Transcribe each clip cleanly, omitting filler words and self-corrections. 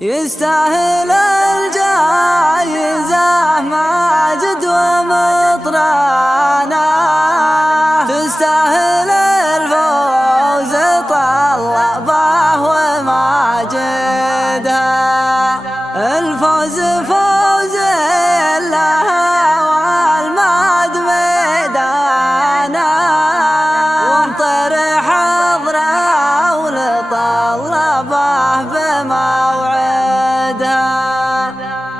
يستاهل الجايزة ماجد ومطرانة، تستاهل الفوز طلبه وماجدها. الفوز فوز لها والماد ميدانا، وامطر حضره ولطلبه بموعدها،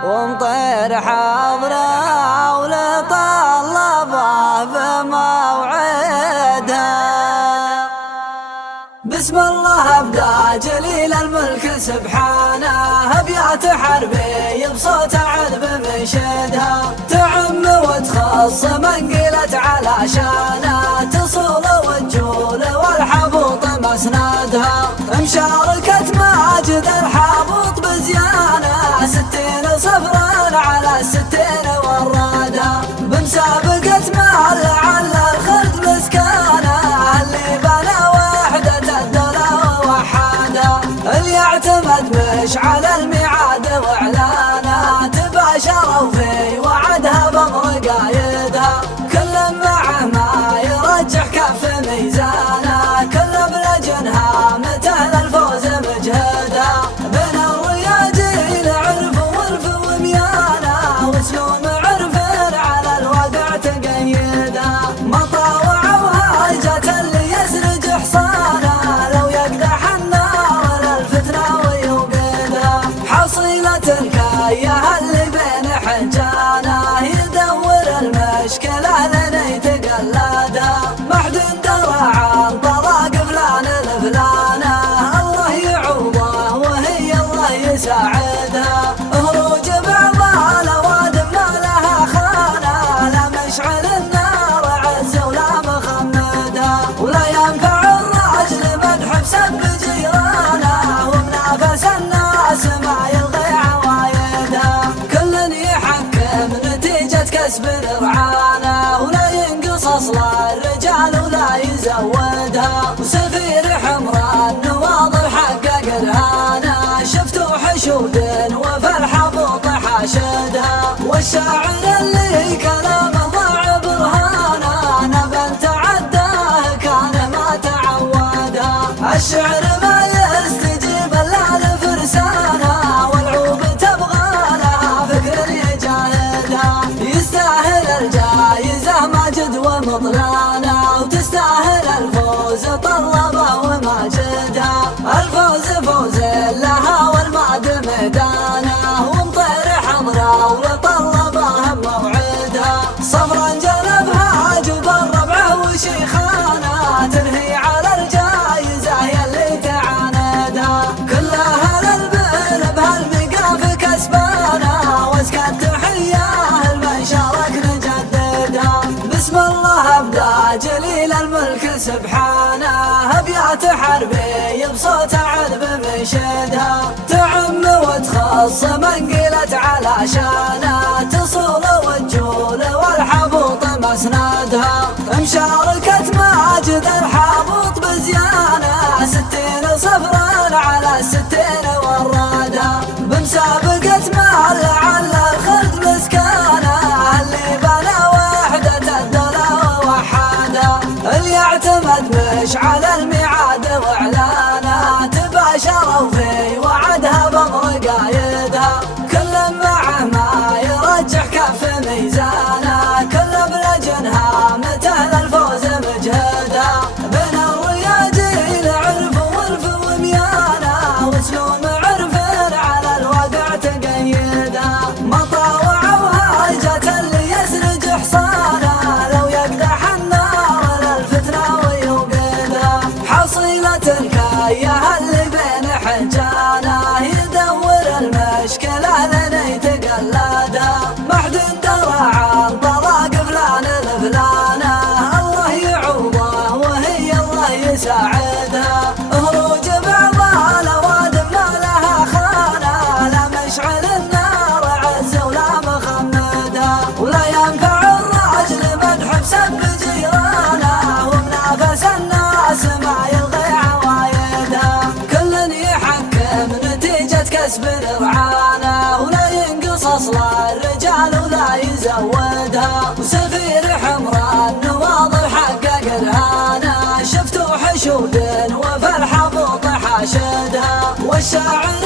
وامطر حضره ولطلبه بموعدها. بسم الله ابدا جليل الملك سبحانه، ابيات حربي بصوت عذب منشدها، تعم وتخص من قيلت على شانه، تصول والجول والحبوط مسندها. مشاركة ماجد الحبوط بزيانه، 60 صفرا على 60 ورادها، بمسابقة مال على الخلد مسكانه، اللي بنى وحدة الدولة ووحدها. اللي يعتمد مش على الميعاد واعلانه، تباشروا في وعدها بامر قايدها، كل معه ما يرجح كف ميزانه، كل بلجنها متى للفوز مجهدها. بين الرياجيل عرف والف وميانه، وسلوم عرف على الواقع تقيدها. مطاوع جت اللي يسرج حصانه، لو يقدح النار للفتنه ويوقدها. حصيلة الكايه اللي بين حجانه، يدور المشكله لين يتقلدها. ما حد درى عن طلاق فلان لفلانه، الله يعوضه وهي الله يساعدها. هروج بعض الاوادم ما لها خانه، لا مشعل النار عز ولا مخمدها. ولا ينفع الراجل مدح بسب جيرانه، ومنافس الناس ما يلغي عوايدها. كل يحكم نتيجة كسب رعانه، ولا ينقص اصل الرجال ولا يزودها. وسفير حمراء النواظر حقق رهانه، شفتوا حشود وفي الحبوط حاشدها. والشاعر اللي كلامه ضاع برهانه، نبل تعداه كان ما تعودها. الشعر ما يستجيب الا لفرسانه، والعوب تبغى لها فكر يجاهدها. يستاهل الجايزه ماجد ومطرانه، وتستاهل الفوز طلبه وماجدها. الفوز فوز لها والماد ميدانه، وامطر حضره ولطلبه موعدها. صفرا جلبها جب الربع وشيخانه، تنهي على الجايزه يلي تعاندها. كل اهل البل بهالمقاف كسبانه، وازكى التحيه لمن شارك نجددها. بسم الله ابدا جليل الملك سبحانه، ابيات حربي بصوت عذب منشدها، تعم وتخص من قيلت على شانه، تصول والجول والحبوط مسندها. مشاركة ماجد الحبوط بزيانه، 60 صفرا على 60 ورادها، بمسابقة مال على الخلد مسكانه، اللي بنى وحدة الدولة ووحدها. اللي يعتمد مش على الميعاد واعلانه، تباشروا في وعدها بامر قايدها. كل معه ما يرجح كف ميزانه، كل بلجنها متى للفوز مجهدها. بين الرياجيل عرف والف وميانه، وسلوم عرف كسب رعانه، ولا ينقص اصل الرجال ولا يزودها. وسفير حمراء النواظر حقق الهانا، شفتوا حشود وفي الحبوط حاشدها. والشاعر